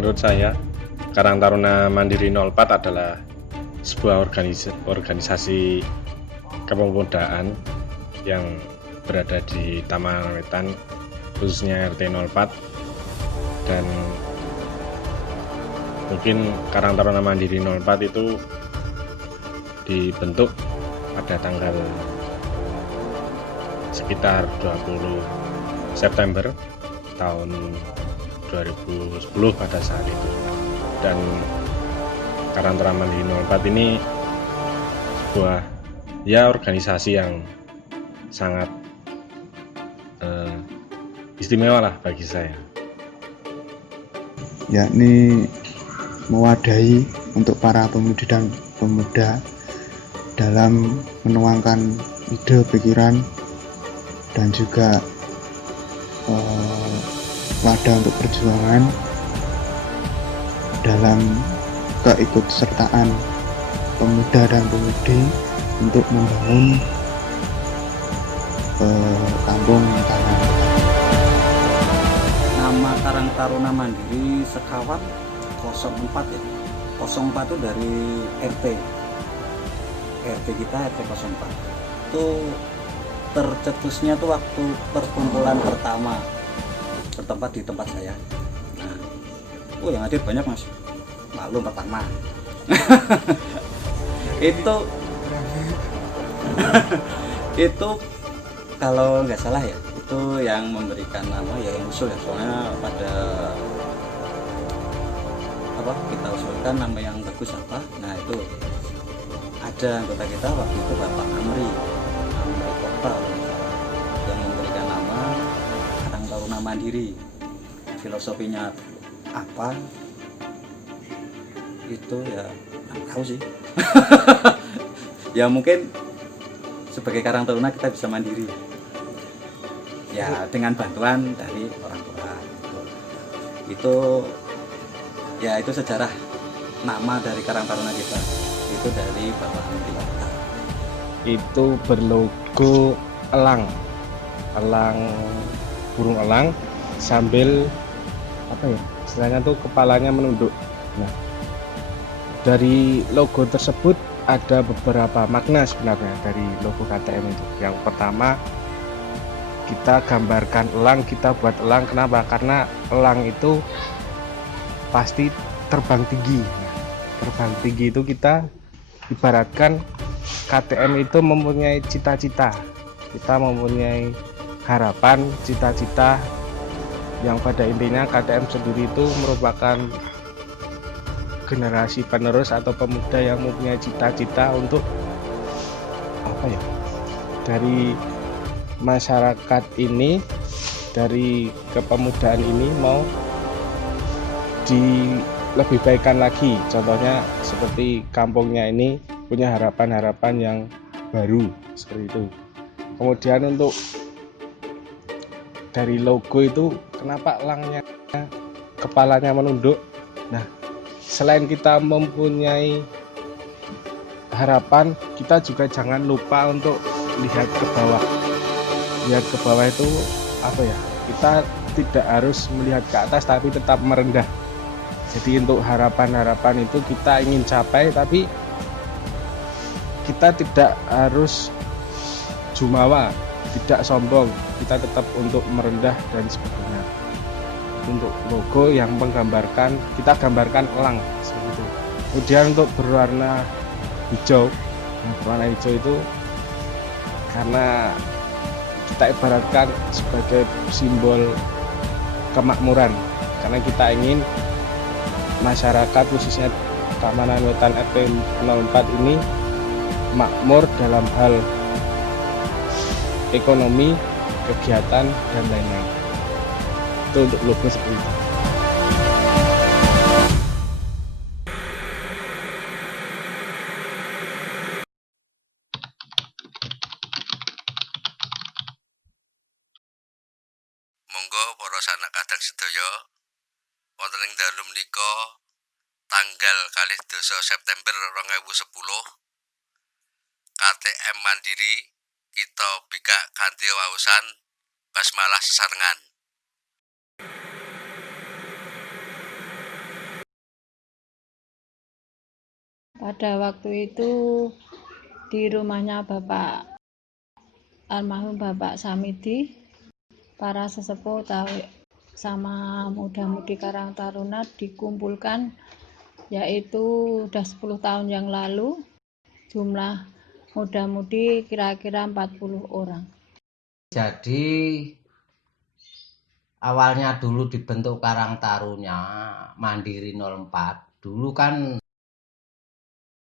menurut saya Karang Taruna Mandiri 04 adalah sebuah organisasi kepemudaan yang berada di Taman Wetan, khususnya RT 04, dan mungkin Karang Taruna Mandiri 04 itu dibentuk pada tanggal sekitar 20 September tahun 2010 pada saat itu. Dan Karang Taruna Mandiri 04 ini sebuah organisasi yang sangat istimewa lah bagi saya, yakni mewadahi untuk para pemudi dan pemuda dalam menuangkan ide, pikiran, dan juga wadah untuk perjuangan dalam keikutsertaan pemuda dan pemudi untuk membangun kampung Taman. Nama Karang Taruna Mandiri Sekawan 04 ya. 04 itu dari RT kita, RT 04 itu tercetusnya tuh waktu perkumpulan pertama bertempat di tempat saya. Nah, yang hadir banyak mas, maklum pertama. itu kalau nggak salah ya, itu yang memberikan nama ya yang usul ya, soalnya pada kita usulkan nama yang bagus apa. Nah itu ada anggota kita waktu itu Bapak Amri Kota yang memberikan nama Karang Taruna Mandiri. Filosofinya apa itu ya nggak tahu sih. Ya mungkin sebagai Karang Taruna kita bisa mandiri ya dengan bantuan dari orang tua. Itu sejarah nama dari Karang Taruna kita itu dari Bapak Amri Kota. Itu berlogo elang, burung elang sambil istilahnya tuh kepalanya menunduk. Nah, dari logo tersebut ada beberapa makna sebenarnya dari logo KTM itu. Yang pertama, kita gambarkan elang, kita buat elang. Kenapa? Karena elang itu pasti terbang tinggi. Terbang tinggi itu kita ibaratkan KTM itu mempunyai cita-cita. Kita mempunyai harapan, cita-cita yang pada intinya KTM sendiri itu merupakan generasi penerus atau pemuda yang mempunyai cita-cita untuk dari masyarakat ini, dari kepemudaan ini mau lebih baikkan lagi. Contohnya seperti kampungnya ini punya harapan-harapan yang baru seperti itu. Kemudian untuk dari logo itu, kenapa elangnya kepalanya menunduk? Nah, selain kita mempunyai harapan, kita juga jangan lupa untuk lihat ke bawah. Lihat ke bawah itu kita tidak harus melihat ke atas tapi tetap merendah. Jadi untuk harapan-harapan itu kita ingin capai, tapi kita tidak harus jumawa, tidak sombong, kita tetap untuk merendah dan sebagainya. Untuk logo yang menggambarkan, kita gambarkan elang seperti itu. Kemudian untuk berwarna hijau, berwarna hijau itu karena kita ibaratkan sebagai simbol kemakmuran, karena kita ingin masyarakat khususnya Taman Wetan RT 04 ini makmur dalam hal ekonomi, kegiatan, dan lain-lain. Itu untuk logo seperti itu. Monggo para sanak kadang sedaya wonten ing dalu menika tanggal 2 September 2010 KTM Mandiri kita bikak kanthi waosan basmalah sesarengan. Pada waktu itu di rumahnya almarhum Bapak Samidi, para sesepuh sama muda-mudi Karang Taruna dikumpulkan, yaitu udah 10 tahun yang lalu. Jumlah muda-mudi kira-kira 40 orang. Jadi awalnya dulu dibentuk Karang Taruna Mandiri 04. Dulu kan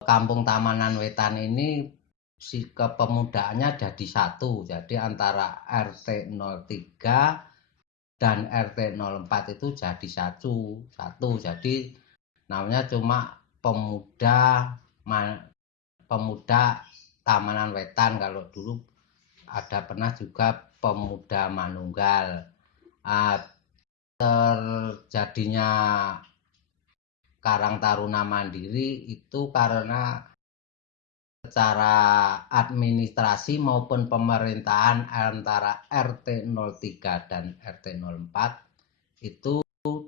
Kampung Tamanan Wetan ini kepemudanya jadi satu. Jadi antara RT 03 dan RT 04 itu jadi satu. Jadi namanya cuma pemuda Tamanan Wetan. Kalau dulu ada pernah juga pemuda Manunggal. Terjadinya Karang Taruna Mandiri itu karena secara administrasi maupun pemerintahan antara RT 03 dan RT 04 itu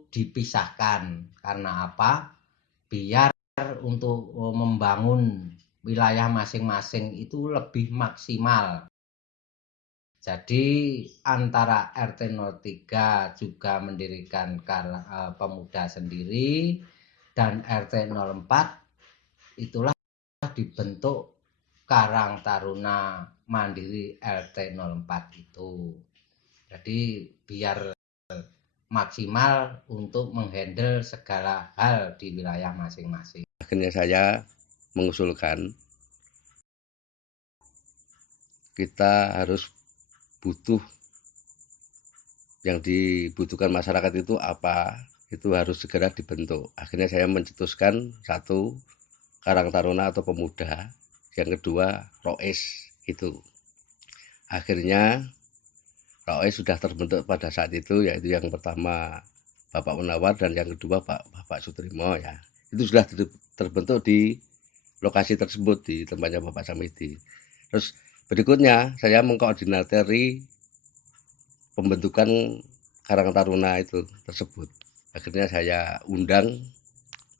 dipisahkan. Karena apa? Biar untuk membangun wilayah masing-masing itu lebih maksimal. Jadi antara RT 03 juga mendirikan pemuda sendiri, dan RT 04 itulah dibentuk Karang Taruna Mandiri RT 04 itu. Jadi biar maksimal untuk menghandle segala hal di wilayah masing-masing. Akhirnya saya mengusulkan kita harus butuh yang dibutuhkan masyarakat itu apa, itu harus segera dibentuk. Akhirnya saya mencetuskan satu, Karang Taruna atau pemuda, yang kedua Roes itu. Akhirnya Roes sudah terbentuk pada saat itu, yaitu yang pertama Bapak Munawar dan yang kedua Bapak Sutrimo ya. Itu sudah terbentuk di lokasi tersebut di tempatnya Bapak Samidi. Terus berikutnya saya mengkoordinatori pembentukan Karang Taruna itu tersebut. Akhirnya saya undang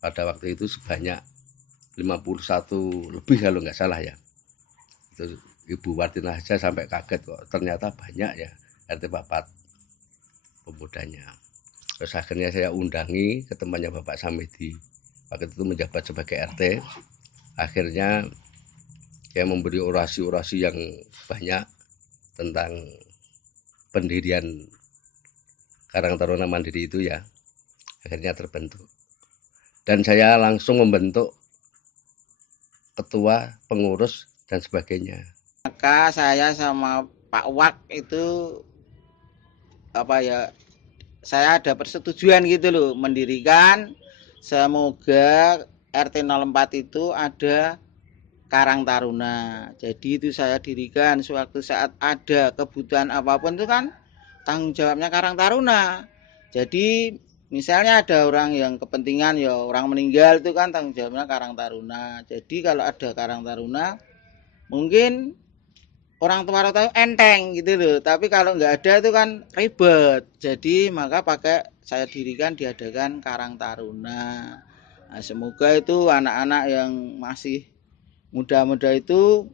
pada waktu itu sebanyak 51 lebih kalau nggak salah ya. Itu Ibu Wartina saja sampai kaget kok, ternyata banyak ya RT 4 pemudanya. Terus akhirnya saya undangi ke tempatnya Bapak Samidi. Waktu itu menjabat sebagai RT. Akhirnya saya memberi orasi-orasi yang banyak tentang pendirian Karang Taruna Mandiri itu ya. Akhirnya terbentuk. Dan saya langsung membentuk ketua, pengurus, dan sebagainya. Maka saya sama Pak Wak itu saya ada persetujuan gitu loh, mendirikan, semoga RT 04 itu ada Karang Taruna. Jadi itu saya dirikan suatu saat ada kebutuhan apapun itu kan tanggung jawabnya Karang Taruna. Jadi misalnya ada orang yang kepentingan ya orang meninggal itu kan tanggung jawabnya Karang Taruna. Jadi kalau ada Karang Taruna mungkin orang tua tahu enteng gitu loh. Tapi kalau nggak ada itu kan ribet. Jadi maka saya dirikan diadakan Karang Taruna. Nah, semoga itu anak-anak yang masih muda-muda itu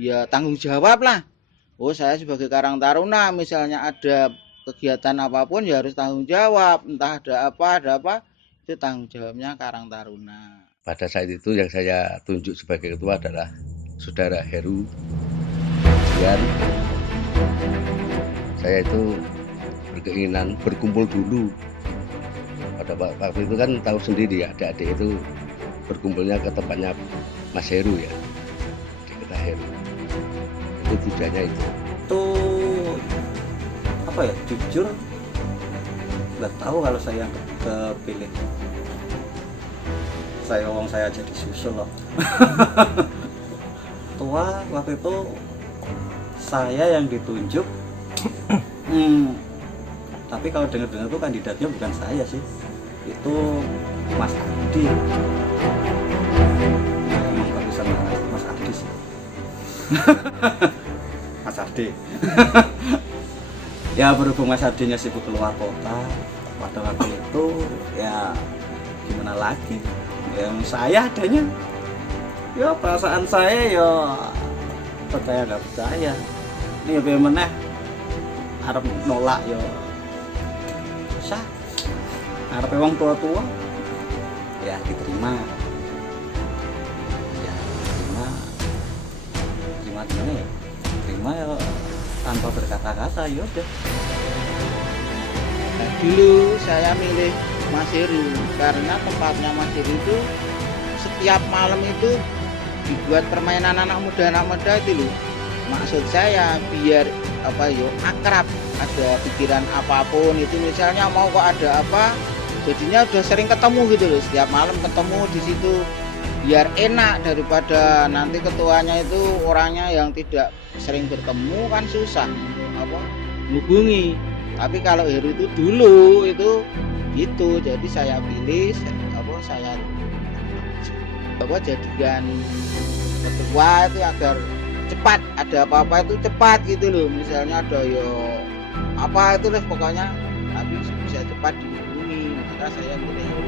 ya tanggung jawab lah. Oh saya sebagai Karang Taruna misalnya ada kegiatan apapun ya harus tanggung jawab. Entah ada apa itu tanggung jawabnya Karang Taruna. Pada saat itu yang saya tunjuk sebagai ketua adalah Saudara Heru. Saya itu berkeinginan berkumpul dulu. Pada waktu itu kan tahu sendiri ya, adik-adik itu berkumpulnya ke tempatnya Mas Heru ya, di Kota Heru. Itu tujuannya itu. Itu apa ya, jujur nggak tahu kalau saya kepilih. Saya jadi susul loh. Tua waktu itu saya yang ditunjuk. Tapi kalau dengar-dengar tuh kandidatnya bukan saya sih, itu Mas Adi. Emang gak bisa Mas Adi sih. Mas Adi. Ya berhubung Mas Adinya sibuk keluar kota pada waktu itu, ya gimana lagi, yang saya adanya Ya perasaan saya ya percaya nggak percaya. Ini ya meneh arep nolak ya susah. Arep wong tua-tua ya diterima. Ya terima gimana ya? Terima ya tanpa berkata-kata ya udah. Nah, dulu saya milih Mas Heru karena tempatnya Mas Heru itu setiap malam itu dibuat permainan anak muda itu loh. Maksud saya biar apa yo akrab, ada pikiran apapun itu misalnya mau kok ada apa, jadinya udah sering ketemu gitu loh, setiap malam ketemu di situ biar enak daripada nanti ketuanya itu orangnya yang tidak sering bertemu kan susah apa hubungi. Tapi kalau Heru itu dulu itu gitu, jadi saya pilih saya jadikan ketua itu agar cepat ada apa-apa itu cepat gitu loh, misalnya ada yo apa itu lah pokoknya tapi bisa cepat dihubungi, maka saya pilih Heru.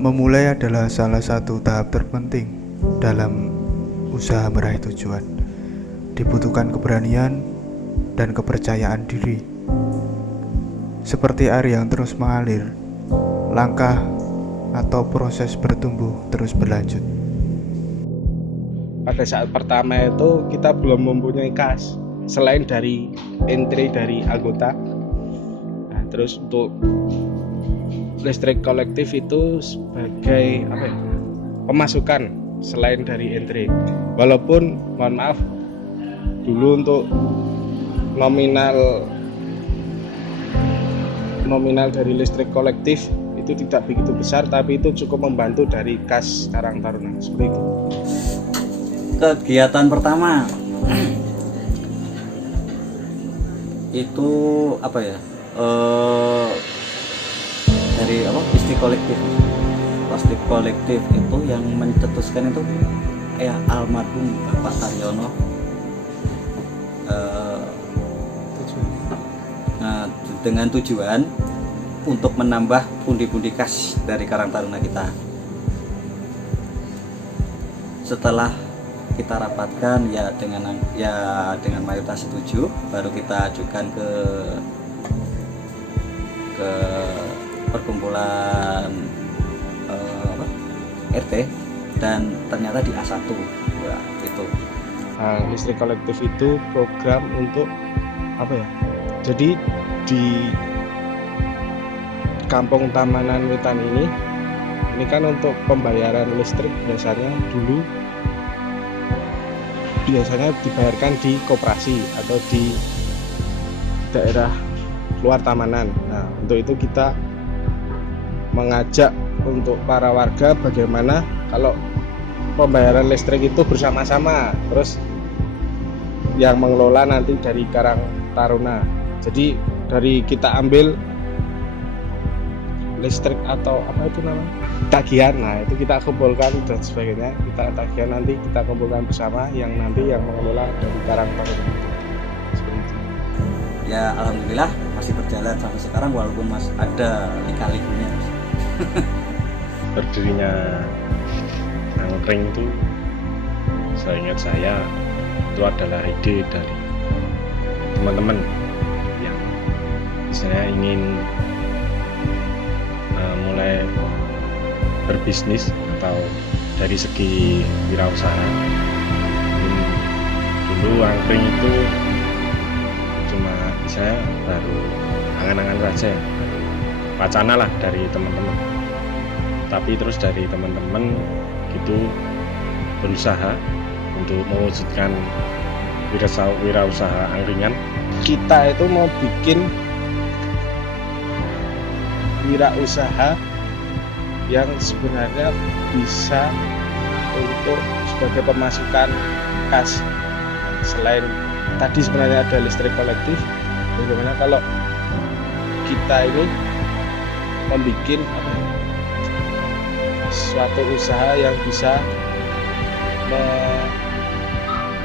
Memulai adalah salah satu tahap terpenting dalam usaha meraih tujuan. Dibutuhkan keberanian dan kepercayaan diri. Seperti air yang terus mengalir, langkah atau proses bertumbuh terus berlanjut. Pada saat pertama itu kita belum mempunyai kas selain dari entry dari anggota. Nah, terus untuk listrik kolektif itu sebagai apa ya, pemasukan selain dari entry. Walaupun mohon maaf dulu untuk nominal dari listrik kolektif itu tidak begitu besar, tapi itu cukup membantu dari kas Karang Taruna seperti itu. Kegiatan pertama itu apa ya, dari apa listrik kolektif itu yang mencetuskan itu ya almarhum Bapak Saryono. Nah, dengan tujuan untuk menambah pundi-pundi kas dari Karang Taruna kita. Setelah kita rapatkan dengan mayoritas setuju, baru kita ajukan ke perkumpulan RT dan ternyata di A1 ya, itu. Nah, listrik kolektif itu program untuk apa ya? Jadi di Kampung Tamanan Wetan ini kan untuk pembayaran listrik biasanya dibayarkan di koperasi atau di daerah luar tamanan. Nah, untuk itu kita mengajak untuk para warga bagaimana kalau pembayaran listrik itu bersama-sama, terus yang mengelola nanti dari Karang Taruna. Jadi dari kita ambil listrik atau apa itu namanya tagihan, nah itu kita kumpulkan dan sebagainya, kita tagihan nanti kita kumpulkan bersama yang nanti yang mengelola dari Karang Taruna. Ya alhamdulillah masih berjalan sampai sekarang walaupun masih ada lika-likunya. Berdirinya angkring itu seingat saya itu adalah ide dari teman-teman yang misalnya ingin mulai berbisnis atau dari segi wirausaha. Dulu angkring itu cuma saya baru angan-angan saja, wacana lah dari teman-teman. Tapi terus dari teman-teman gitu berusaha untuk mewujudkan wirausaha angkringan. Kita itu mau bikin wirausaha yang sebenarnya bisa untuk sebagai pemasukan kas. Selain tadi sebenarnya ada listrik kolektif, bagaimana kalau kita ini membuat suatu usaha yang bisa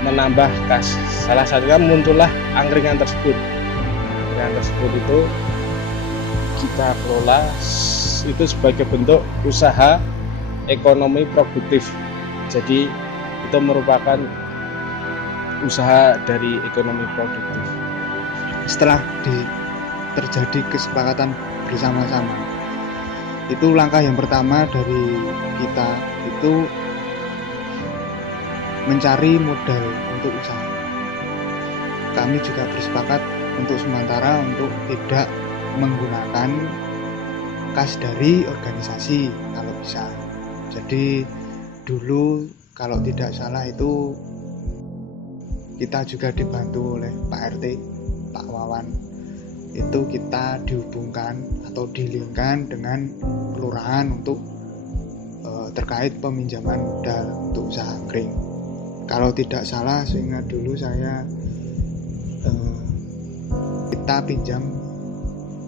menambah kas. Salah satunya muncullah angkringan tersebut. Angkringan tersebut itu kita kelola itu sebagai bentuk usaha ekonomi produktif. Jadi itu merupakan usaha dari ekonomi produktif. Setelah terjadi kesepakatan bersama-sama, itu langkah yang pertama dari kita itu mencari modal untuk usaha. Kami juga bersepakat untuk sementara untuk tidak menggunakan kas dari organisasi kalau bisa. Jadi dulu kalau tidak salah itu kita juga dibantu oleh Pak RT, Pak Wawan. Itu kita dihubungkan atau dilingkan dengan kelurahan untuk terkait peminjaman modal untuk usaha angkring. Kalau tidak salah, seingat dulu saya kita pinjam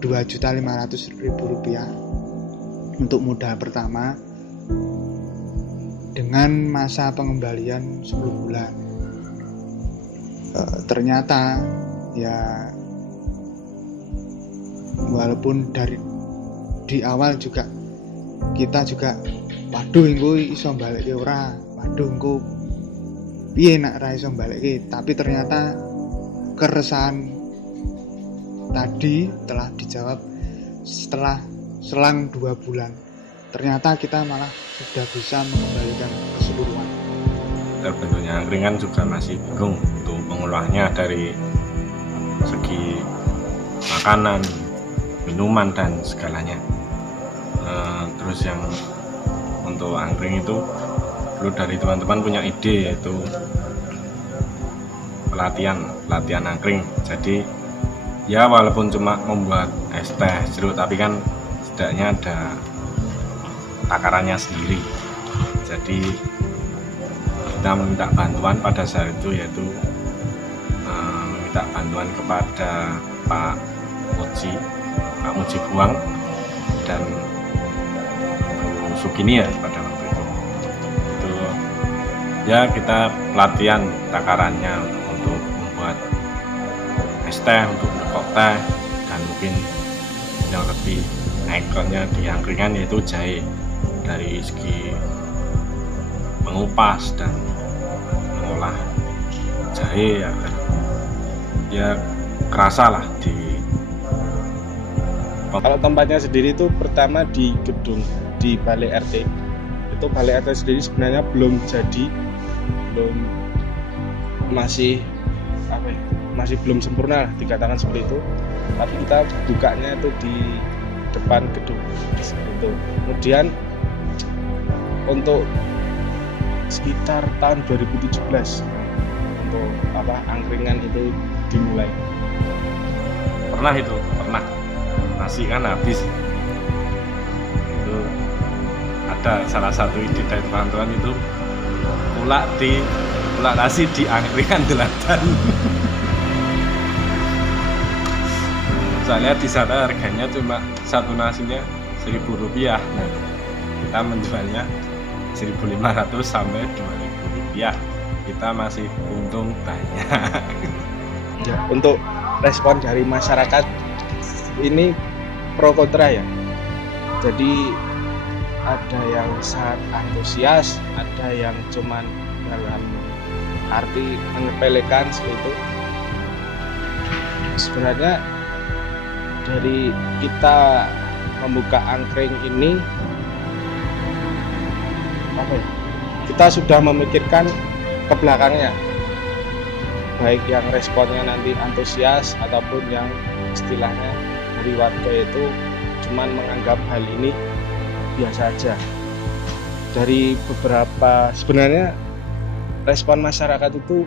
Rp2.500.000 untuk modal pertama dengan masa pengembalian 10 bulan. Ternyata ya walaupun di awal juga kita juga waduh engko iso balekke ora, waduh engko piye nak ra iso balekke, tapi ternyata keresahan tadi telah dijawab setelah selang 2 bulan. Ternyata kita malah sudah bisa mengembalikan keseluruhan. Terbentuknya angkringan juga masih bingung untuk mengolahnya dari segi makanan, minuman dan segalanya. Terus yang untuk angkring itu perlu dari teman-teman punya ide, yaitu pelatihan angkring. Jadi ya walaupun cuma membuat es teh jeruk, tapi kan setidaknya ada takarannya sendiri. Jadi kita meminta bantuan pada saat itu, yaitu meminta bantuan kepada Pak Muji Buang dan Bu Sugini ya pada waktu itu. Ya kita pelatihan takarannya untuk membuat es teh, untuk mengkok teh, dan mungkin yang lebih ikonnya di angkringan yaitu jahe, dari segi mengupas dan mengolah jahe agar ya kerasa lah di. Kalau tempatnya sendiri itu pertama di gedung di Balai RT. Itu Balai RT sendiri sebenarnya belum jadi, masih belum sempurna dikatakan seperti itu. Tapi kita bukanya itu di depan gedung itu. Kemudian untuk sekitar tahun 2017 untuk angkringan itu dimulai. Pernah nasi kan habis, itu ada salah satu ide dari teman-teman itu ulak nasi di angkringan Deladan. Soalnya di sana harganya cuma satu nasinya Rp1.000. Nah, kita menjualnya 1.500 sampai 2.000 rupiah. Kita masih untung banyak. Ya, untuk respon dari masyarakat ini pro kontra ya. Jadi ada yang sangat antusias, ada yang cuman dalam arti menyepelekan seperti itu. Sebenarnya dari kita membuka angkring ini kita sudah memikirkan ke belakangnya, baik yang responnya nanti antusias ataupun yang istilahnya dari warga itu cuman menganggap hal ini biasa aja. Dari beberapa sebenarnya respon masyarakat itu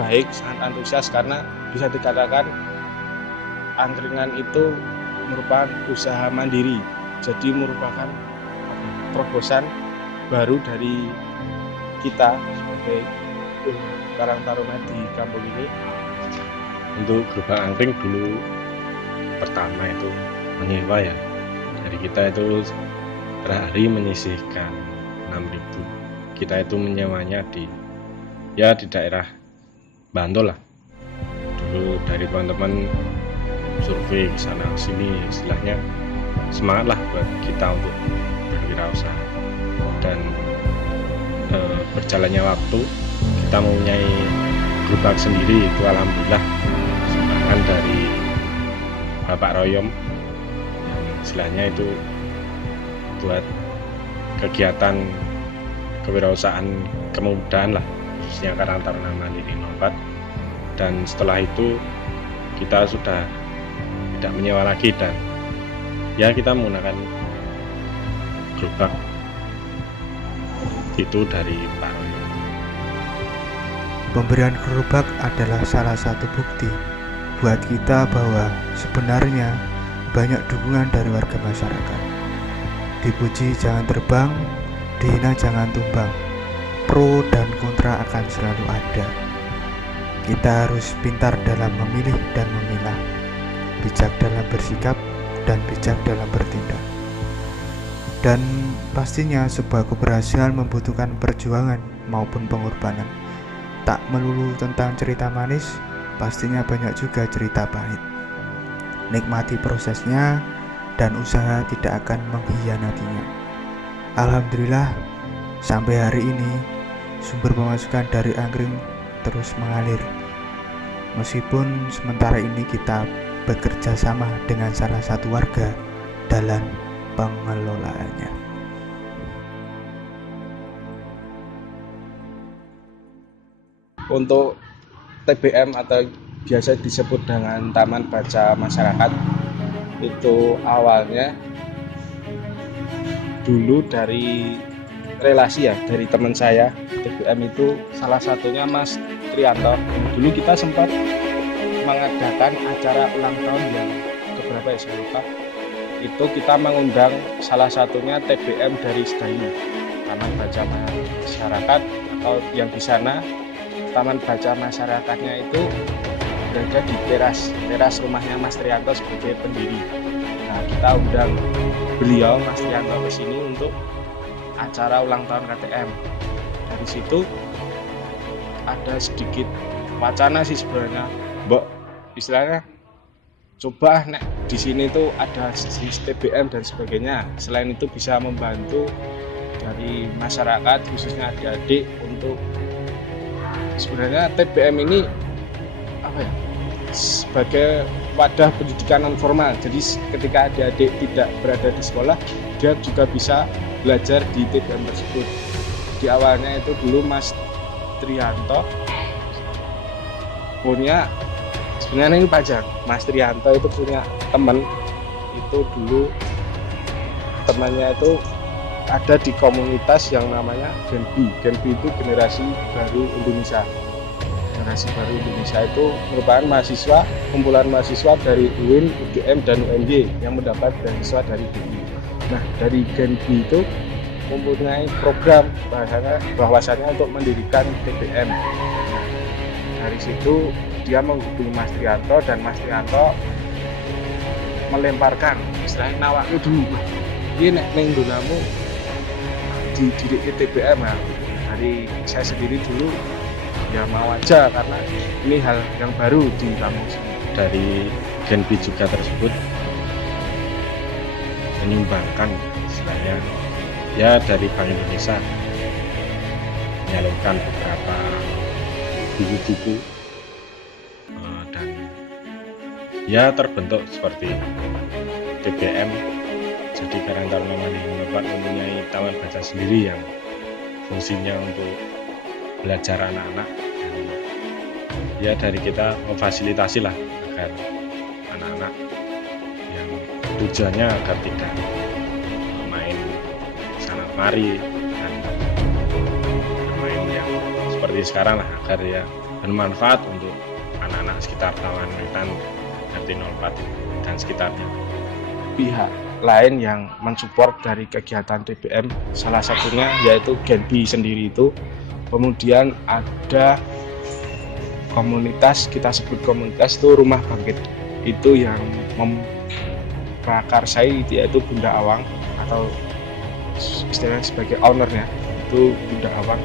baik, sangat antusias, karena bisa dikatakan angkringan itu merupakan usaha mandiri, jadi merupakan terobosan baru dari kita sebagai Karang Taruna di kampung ini. Untuk gerobak angkring dulu pertama itu menyewa ya, dari kita itu per hari menyisihkan 6.000. Kita itu menyewanya di daerah Bantul lah. Dulu dari teman-teman survei ke sana sini, istilahnya semangat lah buat kita untuk berwirausaha. Dan berjalannya waktu kita mempunyai gerobak sendiri, itu alhamdulillah sumbangan dari Bapak Royom yang istilahnya itu buat kegiatan kewirausahaan kemudaan lah, khususnya Karang Taruna Mandiri 04. Dan setelah itu kita sudah tidak menyewa lagi, dan ya kita menggunakan gerobak itu dari Pak Royom. Pemberian gerobak adalah salah satu bukti buat kita bahwa sebenarnya banyak dukungan dari warga masyarakat. Dipuji jangan terbang, dihina jangan tumbang. Pro dan kontra akan selalu ada. Kita harus pintar dalam memilih dan memilah, bijak dalam bersikap dan bijak dalam bertindak. Dan pastinya sebuah keberhasilan membutuhkan perjuangan maupun pengorbanan. Tak melulu tentang cerita manis, pastinya banyak juga cerita pahit. Nikmati prosesnya dan usaha tidak akan mengkhianatinya. Alhamdulillah, sampai hari ini sumber pemasukan dari angkring terus mengalir. Meskipun sementara ini kita bekerja sama dengan salah satu warga dalam pengelolaannya. Untuk TBM atau biasa disebut dengan Taman Baca Masyarakat, itu awalnya dulu dari relasi ya, dari teman saya. TBM itu salah satunya Mas Trianto. Dulu kita sempat mengadakan acara ulang tahun yang keberapa ya, saya lupa. Itu kita mengundang salah satunya TBM dari Sedayu, Taman Baca Masyarakat, atau yang di sana Taman Baca Masyarakatnya itu berada di teras rumahnya Mas Trianto sebagai pendiri. Nah, kita undang beliau Mas Trianto ke sini untuk acara ulang tahun KTM. Dari situ ada sedikit wacana sih sebenarnya, Mbok, istilahnya coba nek di sini tuh ada TBM dan sebagainya. Selain itu bisa membantu dari masyarakat khususnya adik-adik untuk sebenarnya TBM ini apa ya, sebagai wadah pendidikan non formal. Jadi ketika adik-adik tidak berada di sekolah, dia juga bisa belajar di TBM tersebut. Di awalnya itu dulu Mas Trianto punya, sebenarnya ini pajak, Mas Trianto itu punya teman, itu dulu temannya itu ada di komunitas yang namanya Genbi. Genbi itu generasi baru Indonesia. Generasi baru Indonesia itu merupakan mahasiswa, kumpulan mahasiswa dari UIN, UGM, dan UNY yang mendapat beasiswa dari Genbi. Nah, dari Genbi itu mempunyai program bahwasanya untuk mendirikan TBM. Nah, dari situ dia menghubungi Mas Trianto, dan Mas Trianto melemparkan istilahnya nawakku dulu, ini nek ning donamu di TBM. Nah, dari saya sendiri dulu ya mau aja, karena ini hal yang baru di kampung sini. Dari Genbi juga tersebut menyumbangkan istilahnya ya dari Bank Indonesia, menyalurkan beberapa buku-buku dan ya terbentuk seperti TBM. Jadi Karang Taruna Mandiri 04 mempunyai taman baca sendiri yang fungsinya untuk belajar anak-anak, dan ya dari kita memfasilitasi lah agar anak-anak yang tujuannya agar tidak main sana mari dan bermain yang seperti sekarang lah, agar ya bermanfaat untuk anak-anak sekitar Taman Wetan RT 04 dan sekitarnya. Pihak lain yang mensupport dari kegiatan TBM salah satunya yaitu Genbi sendiri itu. Kemudian ada komunitas, kita sebut komunitas itu Rumah Bangkit, itu yang memprakarsai yaitu Bunda Awang, atau istilahnya sebagai ownernya itu Bunda Awang.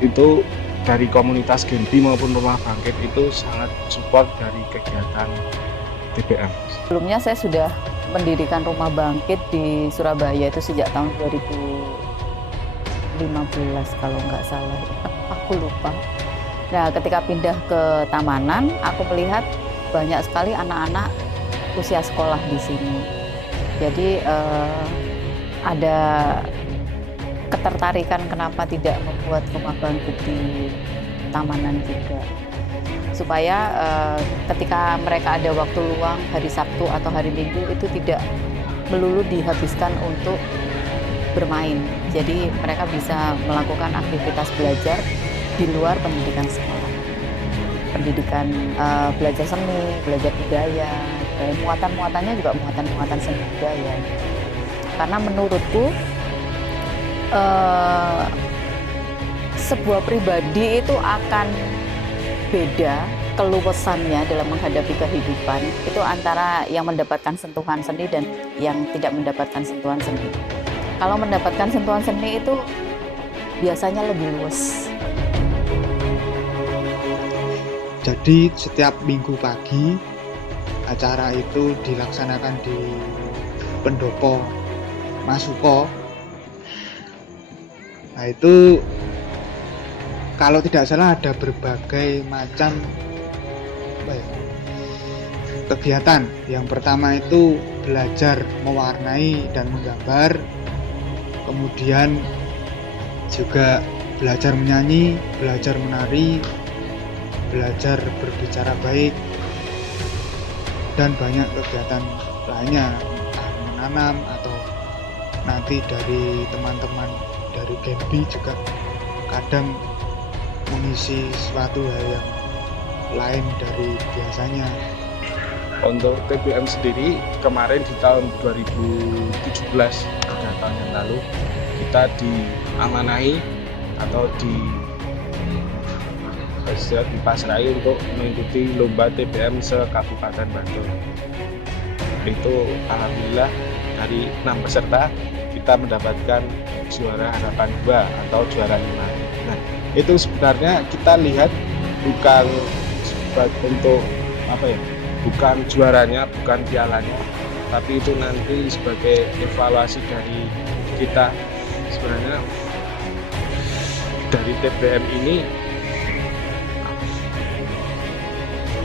Itu dari komunitas Genbi maupun Rumah Bangkit itu sangat support dari kegiatan TBM. Sebelumnya saya sudah mendirikan rumah bangkit di Surabaya itu sejak tahun 2015 kalau nggak salah, aku lupa. Nah, ketika pindah ke Tamanan, aku melihat banyak sekali anak-anak usia sekolah di sini. Jadi ada ketertarikan kenapa tidak membuat rumah bangkit di Tamanan juga. Supaya ketika mereka ada waktu luang hari Sabtu atau hari Minggu itu tidak melulu dihabiskan untuk bermain. Jadi mereka bisa melakukan aktivitas belajar di luar pendidikan sekolah. Pendidikan belajar seni, belajar budaya, muatan-muatannya juga muatan-muatan seni budaya. Karena menurutku sebuah pribadi itu akan beda keluasannya dalam menghadapi kehidupan itu antara yang mendapatkan sentuhan seni dan yang tidak mendapatkan sentuhan seni. Kalau mendapatkan sentuhan seni itu biasanya lebih luas. Jadi setiap minggu pagi acara itu dilaksanakan di pendopo Masuko. Nah itu kalau tidak salah ada berbagai macam kegiatan. Yang pertama itu belajar mewarnai dan menggambar, kemudian juga belajar menyanyi, belajar menari, belajar berbicara baik, dan banyak kegiatan lainnya, entah menanam atau nanti dari teman-teman dari Genbi juga kadang mengisi suatu hal yang lain dari biasanya. Untuk TBM sendiri kemarin di tahun 2017, pada tahun yang lalu, kita diamanahi atau dipasrai untuk mengikuti lomba TBM se-Kabupaten Bantul. Itu alhamdulillah dari 6 peserta kita mendapatkan juara harapan 2 atau juara 5. Nah, itu sebenarnya kita lihat bukan untuk bukan juaranya, bukan pialanya, tapi itu nanti sebagai evaluasi dari kita. Sebenarnya dari TBM ini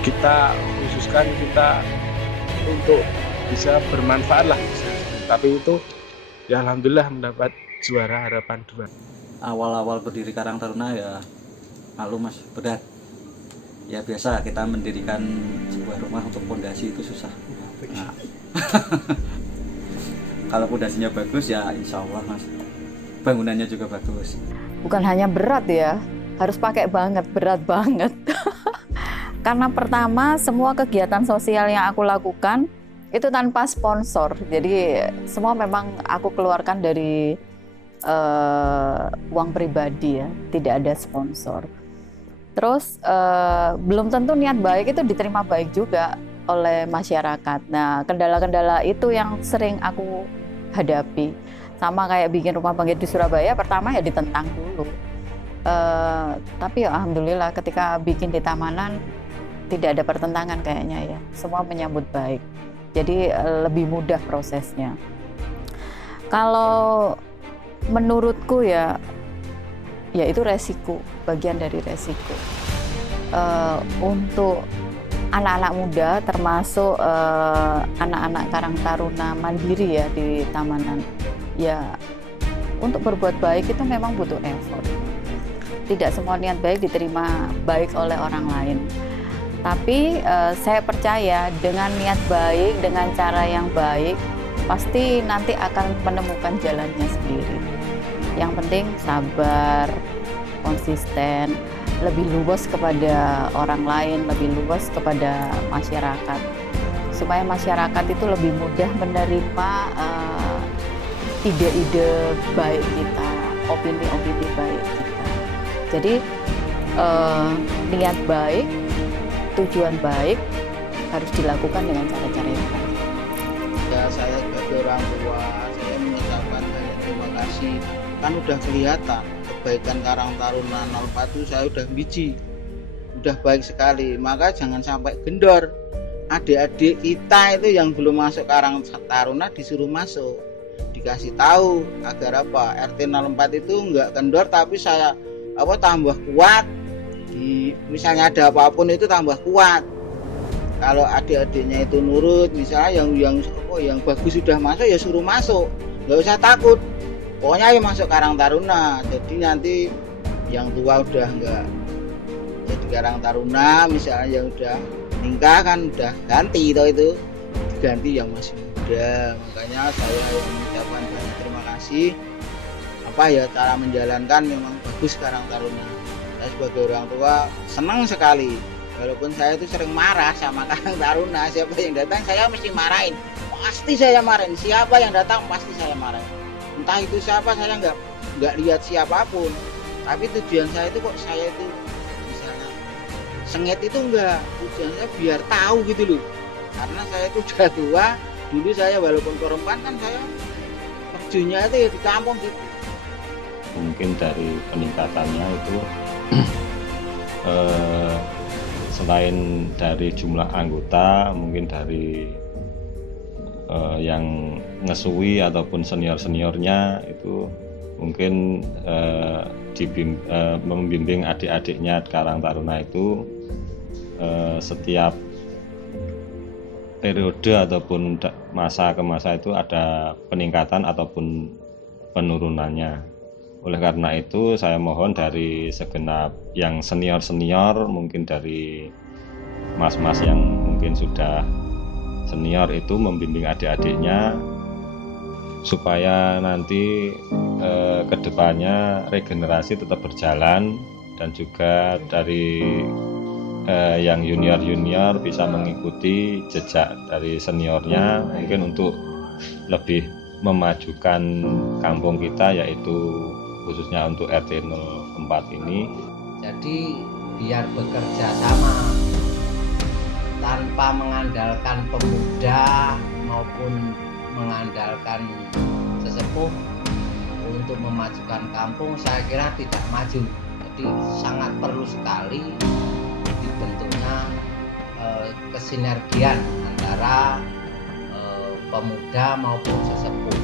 kita khususkan kita untuk bisa bermanfaat lah, tapi itu ya alhamdulillah mendapat juara harapan 2. Awal-awal berdiri Karang Taruna ya malu mas, berat ya. Biasa kita mendirikan sebuah rumah untuk fondasi itu susah. Nah, kalau fondasinya bagus ya insya Allah mas, bangunannya juga bagus. Bukan hanya berat ya, harus pakai banget, berat banget. Karena pertama semua kegiatan sosial yang aku lakukan itu tanpa sponsor. Jadi semua memang aku keluarkan dari uang pribadi ya, tidak ada sponsor. Terus belum tentu niat baik itu diterima baik juga oleh masyarakat. Nah, kendala-kendala itu yang sering aku hadapi. Sama kayak bikin rumah bangkit di Surabaya, pertama ya ditentang dulu. Tapi ya alhamdulillah ketika bikin di Tamanan tidak ada pertentangan kayaknya ya. Semua menyambut baik. Jadi lebih mudah prosesnya. Kalau menurutku ya itu resiko, bagian dari resiko. Untuk anak-anak muda termasuk anak-anak Karang Taruna mandiri ya di Tamanan, ya untuk berbuat baik itu memang butuh effort. Tidak semua niat baik diterima baik oleh orang lain. Tapi saya percaya dengan niat baik, dengan cara yang baik, pasti nanti akan menemukan jalannya sendiri. Yang penting sabar, konsisten, lebih luas kepada orang lain, lebih luas kepada masyarakat. Supaya masyarakat itu lebih mudah menerima ide-ide baik kita, opini-opini baik kita. Jadi niat baik, tujuan baik harus dilakukan dengan cara-cara yang baik. Ya saya sebagai orang tua, saya mengucapkan banyak terima kasih. Kan udah kelihatan kebaikan Karang Taruna 04 itu saya udah biji, udah baik sekali. Maka jangan sampai kendor. adik-adik kita itu yang belum masuk Karang Taruna disuruh masuk, dikasih tahu agar apa, RT 04 itu enggak kendor tapi saya tambah kuat, misalnya ada apapun itu tambah kuat. Kalau adik-adiknya itu nurut, misalnya yang bagus sudah masuk ya suruh masuk, nggak usah takut, pokoknya ya masuk Karang Taruna. Jadi nanti yang tua udah enggak jadi Karang Taruna, misalnya yang udah nikah kan udah ganti itu diganti yang masih muda. Makanya saya mengucapkan banyak terima kasih cara menjalankan memang bagus Karang Taruna. Saya sebagai orang tua senang sekali, walaupun saya itu sering marah sama Karang Taruna. Siapa yang datang saya mesti marahin, pasti saya marahin, siapa yang datang pasti saya marahin, entah itu siapa, saya nggak lihat siapapun. Tapi tujuan saya itu kok saya itu misalnya sengit itu enggak, tujuannya biar tahu gitu loh, karena saya itu udah tua. Dulu saya walaupun korban kan saya terjunnya itu ya di kampung gitu. Mungkin dari peningkatannya itu selain dari jumlah anggota, mungkin dari yang ngesui ataupun seniornya itu mungkin membimbing adik-adiknya Karang Taruna itu setiap periode ataupun masa ke masa itu ada peningkatan ataupun penurunannya. Oleh karena itu saya mohon dari segenap yang senior mungkin dari mas-mas yang mungkin sudah senior itu membimbing adik-adiknya supaya nanti kedepannya regenerasi tetap berjalan, dan juga dari yang junior bisa mengikuti jejak dari seniornya, mungkin untuk lebih memajukan kampung kita, yaitu khususnya untuk RT 04 ini. Jadi biar bekerja sama tanpa mengandalkan pemuda maupun mengandalkan sesepuh untuk memajukan kampung, saya kira tidak maju. Jadi sangat perlu sekali dibentuknya kesinergian antara pemuda maupun sesepuh.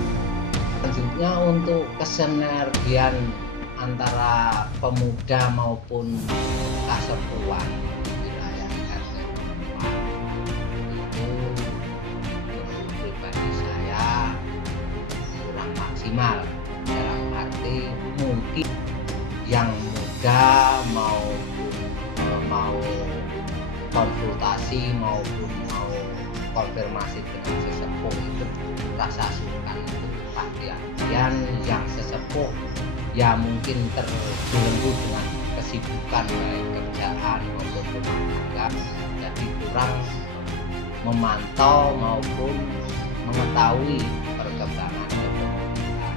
Selanjutnya untuk kesinergian antara pemuda maupun kasepuhan di wilayah RT 04 itu menurut pribadi saya kurang maksimal, dalam arti mungkin yang muda mau konsultasi maupun mau konfirmasi dengan sesepuh itu rasa sungkan itu pasti. Yang sesepuh ya mungkin terbelenggu dengan kesibukan baik kerjaan maupun rumah tangga, jadi kurang memantau maupun mengetahui perkembangan kepemimpinan.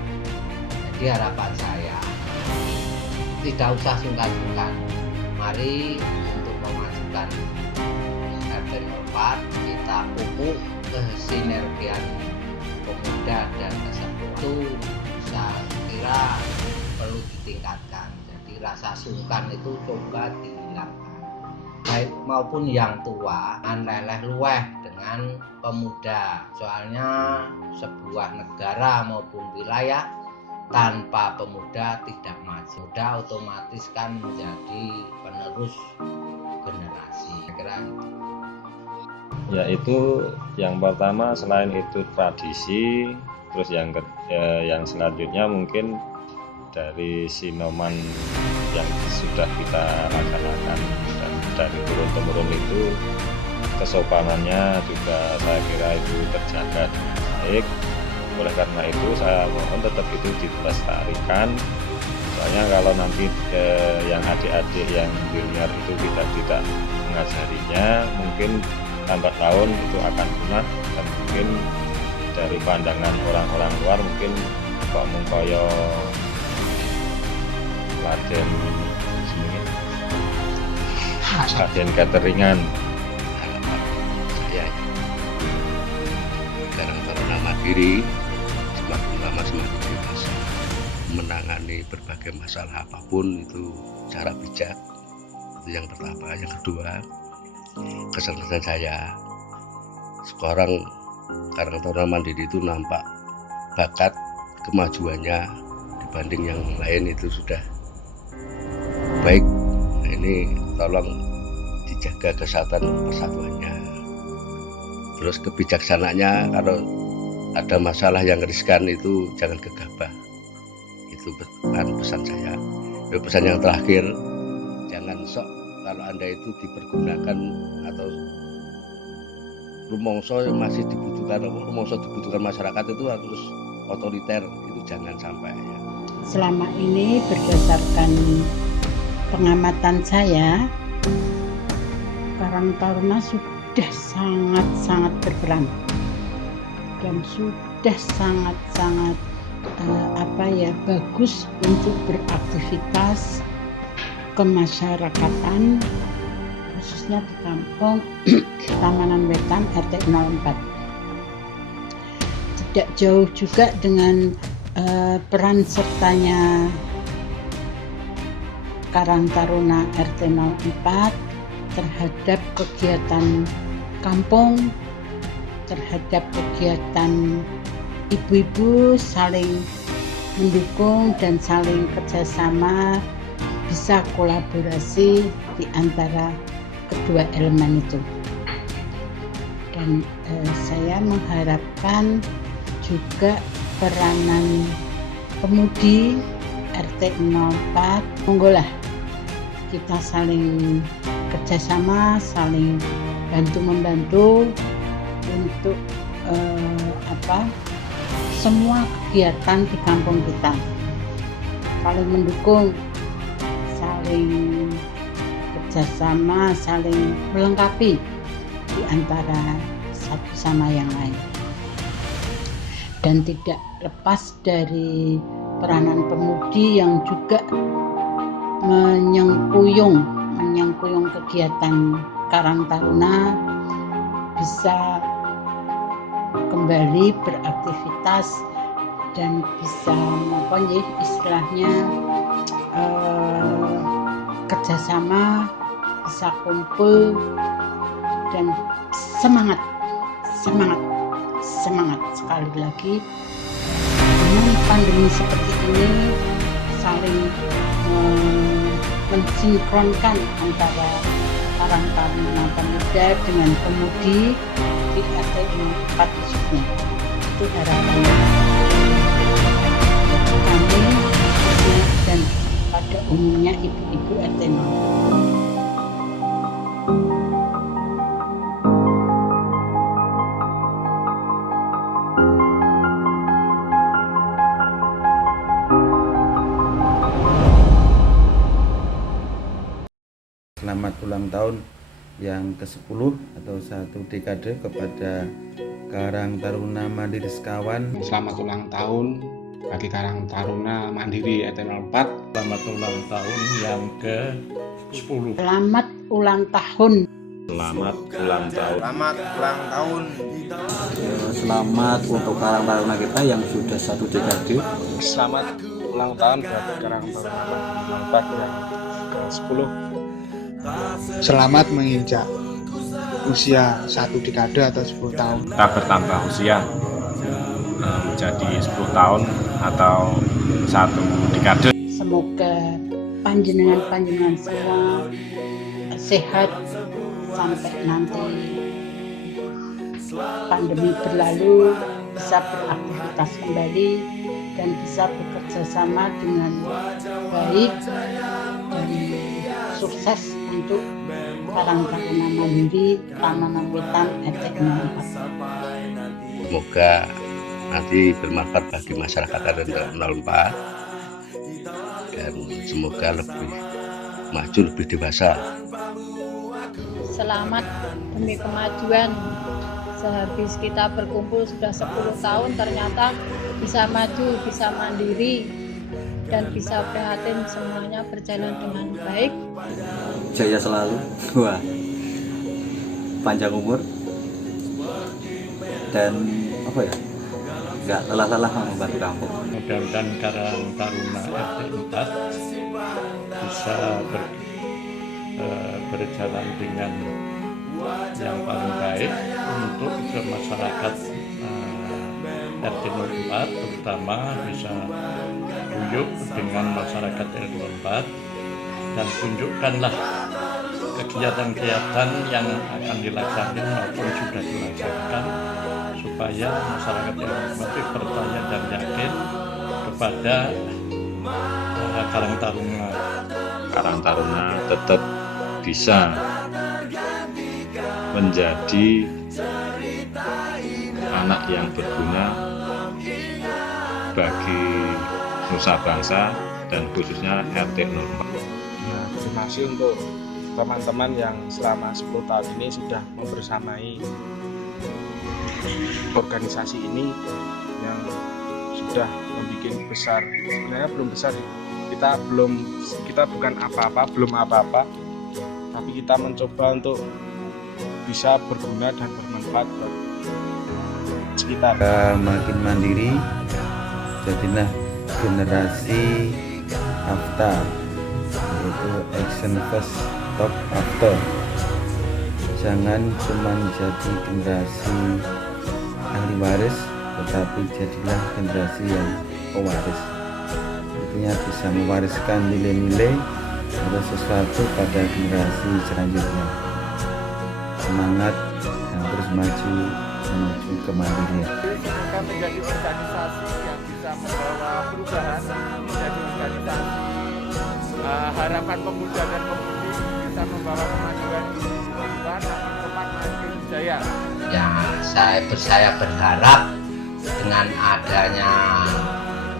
Jadi harapan saya tidak usah sungkan-sungkan, mari untuk memajukan RT 04 kita pupuk kesinergian pemuda dan kesepuh itu saya kira perlu ditingkatkan. Jadi rasa sungkan itu coba dihilangkan, baik maupun yang tua leleh luweh dengan pemuda. Soalnya sebuah negara maupun wilayah tanpa pemuda tidak maju. Pemuda otomatis kan menjadi penerus generasi. Kira itu. Yaitu yang pertama, selain itu tradisi, terus yang selanjutnya mungkin dari sinoman yang sudah kita laksanakan, dan dari turun-temurun itu kesopanannya juga saya kira itu terjaga dengan baik. Oleh karena itu saya mohon tetap itu dilestarikan. Soalnya kalau nanti yang adik-adik yang junior itu kita tidak mengajarinya, mungkin lambat laun itu akan punah, dan mungkin dari pandangan orang-orang luar mungkin kok mengkoyo Laden cateringan. Saya Karang Taruna Mandiri semakin lama semakin dewasa menangani berbagai masalah apapun itu cara bijak. Itu yang pertama. Yang kedua, kesadaran saya sekarang Karang Taruna Mandiri itu nampak bakat kemajuannya dibanding yang lain itu sudah baik. Nah, ini tolong dijaga kesehatan persatuannya. Terus kebijaksanaannya, kalau ada masalah yang riskan itu jangan gegabah. Itu pesan saya. Pesan yang terakhir, jangan sok kalau Anda itu dipergunakan atau rumongso yang masih dibutuhkan, rumongso dibutuhkan masyarakat itu harus otoriter, itu jangan sampai ya. Selama ini berdasarkan pengamatan saya, Karang Taruna sudah sangat-sangat berperan dan sudah sangat-sangat bagus untuk beraktivitas kemasyarakatan, khususnya di kampung Tamanan Wetan RT 04. Tidak jauh juga dengan peran sertanya Karang Taruna RT 04 terhadap kegiatan kampung, terhadap kegiatan ibu-ibu saling mendukung dan saling kerjasama, bisa kolaborasi di antara kedua elemen itu. Dan saya mengharapkan juga peranan pemudi RT 04, monggolah kita saling kerjasama, saling bantu-membantu untuk semua kegiatan di kampung kita, saling mendukung, saling kerjasama, saling melengkapi di antara satu sama yang lain. Dan tidak lepas dari peranan pemudi yang juga menyengkuyung kegiatan Karang Taruna bisa kembali beraktivitas dan bisa istilahnya kerjasama, bisa kumpul dan semangat sekali lagi. Dengan pandemi seperti ini saling mensinkronkan antara Karang Taruna Pemuda dengan pemudi di RT 04 khususnya. Itu harapan kami dan pada umumnya ibu-ibu RT 04. Selamat ulang tahun yang ke-10 atau 1 dekade kepada Karang Taruna Mandiri Sekawan. Selamat ulang tahun bagi Karang Taruna Mandiri RT 04. Selamat ulang tahun yang ke-10. Selamat ulang tahun. Selamat ulang tahun. Selamat ulang tahun. Selamat untuk Karang Taruna kita yang sudah 1 dekade. Selamat ulang tahun buat Karang Taruna 04 yang ke-10. Selamat menginjak usia 1 dekade atau 10 tahun. Kita bertambah usia menjadi 10 tahun atau 1 dekade. Semoga panjenengan semua sehat sampai nanti pandemi berlalu, bisa beraktivitas kembali dan bisa bekerja sama dengan baik dan sukses untuk Karang Taruna Mandiri Tamanan Wetan RT 04. Semoga nanti bermanfaat bagi masyarakat RT 04 dan semoga lebih maju, lebih dewasa. Selamat demi kemajuan. Sehabis kita berkumpul sudah 10 tahun ternyata bisa maju, bisa mandiri dan bisa prihatin semuanya berjalan dengan baik. Jaya selalu, wah, panjang umur dan nggak lelah-lelah membantu kampung. Mudah-mudahan Karang Taruna RT 4 bisa berjalan dengan yang paling baik untuk masyarakat RT 04, terutama bisa guyup dengan masyarakat RT 04 dan tunjukkanlah kegiatan-kegiatan yang akan dilaksanakan maupun sudah dilaksanakan supaya masyarakat RT 04 percaya dan yakin kepada Karang Taruna. Karang Taruna tetap bisa menjadi anak yang berguna bagi nusa bangsa dan khususnya RT 04. Nah, terima kasih untuk teman-teman yang selama 10 tahun ini sudah membersamai organisasi ini yang sudah membuat besar. Sebenarnya belum besar, kita bukan apa-apa, belum apa-apa, tapi kita mencoba untuk bisa berguna dan bermanfaat buat sekitar. Makin mandiri, jadilah generasi after, yaitu action first, talk after. Jangan cuma jadi generasi ahli waris, tetapi jadilah generasi yang pewaris. Artinya bisa mewariskan nilai-nilai atau sesuatu pada generasi selanjutnya. Semangat dan terus maju menuju kemandirian. Semoga menjadi organisasi yang bisa membawa perubahan, menjadi organisasi harapan pemuda dan pemudi, bisa membawa kemajuan kehidupan tempat makin jaya. Ya, saya berharap dengan adanya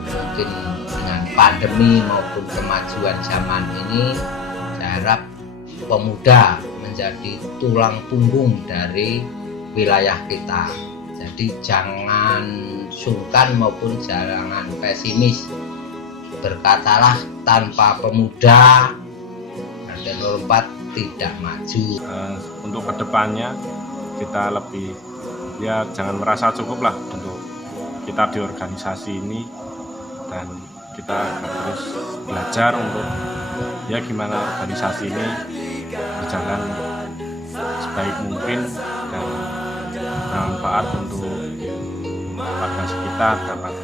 mungkin dengan pandemi maupun kemajuan zaman ini, saya harap pemuda menjadi tulang punggung dari wilayah kita. Jadi jangan sungkan maupun jangan pesimis. Berkatalah tanpa pemuda RT 04 tidak maju. Untuk kedepannya kita lebih jangan merasa cukup lah untuk kita di organisasi ini, dan kita terus belajar untuk gimana organisasi ini berjalan sebaik mungkin dan bermanfaat untuk warga sekitar, dapat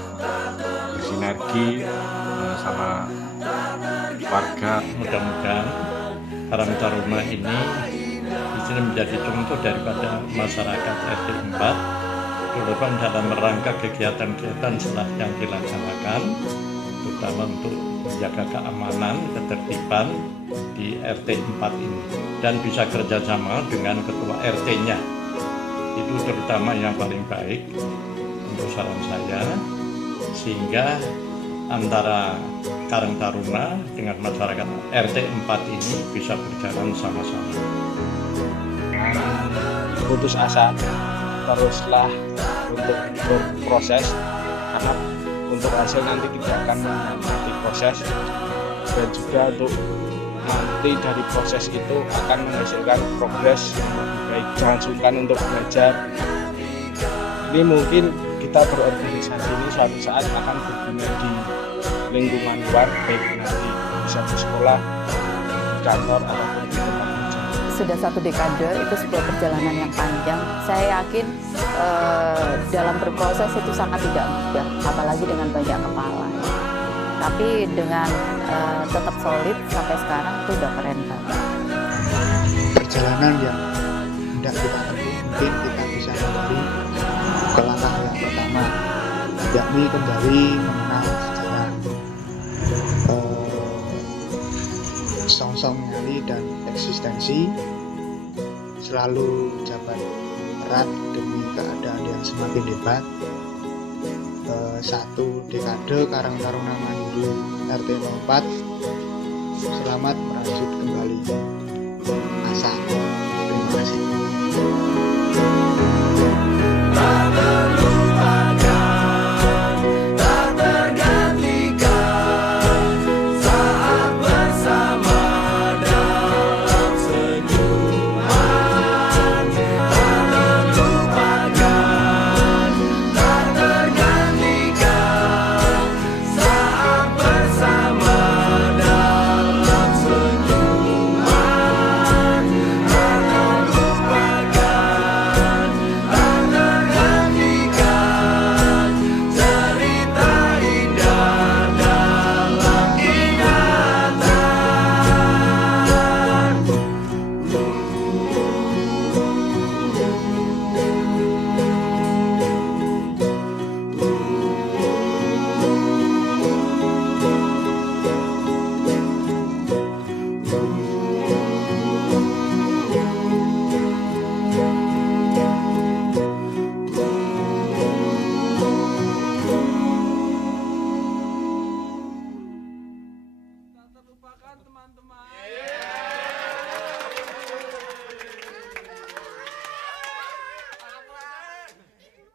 bersinergi sama warga. Mudah-mudahan Karang Taruna ini bisa menjadi contoh daripada masyarakat RT 4, terutama dalam rangka kegiatan-kegiatan yang dilaksanakan, terutama untuk menjaga keamanan, ketertiban di RT 4 ini, dan bisa kerjasama dengan ketua RT-nya. Itu terutama yang paling baik untuk saran saya, sehingga antara Karang Taruna dengan masyarakat RT 4 ini bisa berjalan sama-sama. Putus asa, teruslah untuk berproses, karena untuk hasil nanti tidak akan menikmati proses, dan juga untuk nanti dari proses itu akan menghasilkan progres yang lebih baik. Jangan sungkan untuk belajar. Ini mungkin kita berorganisasi ini suatu saat akan berguna di lingkungan luar, baik nanti bisa di sekolah, di kantor, ataupun di tempat kerja. Sudah 1 dekade, itu sebuah perjalanan yang panjang. Saya yakin dalam berproses itu sangat tidak mudah, apalagi dengan banyak kepala. Tapi dengan tetap solid sampai sekarang itu udah keren banget. Perjalanan yang hendak kita tempuh, mungkin kita bisa kembali ke langkah yang pertama, yakni kembali mengenal sejarah song-song nyali dan eksistensi, selalu jabat erat demi keadaan yang semakin hebat. 1 dekade Karang Taruna Mandiri RT 04 selamat merajut kembali asa.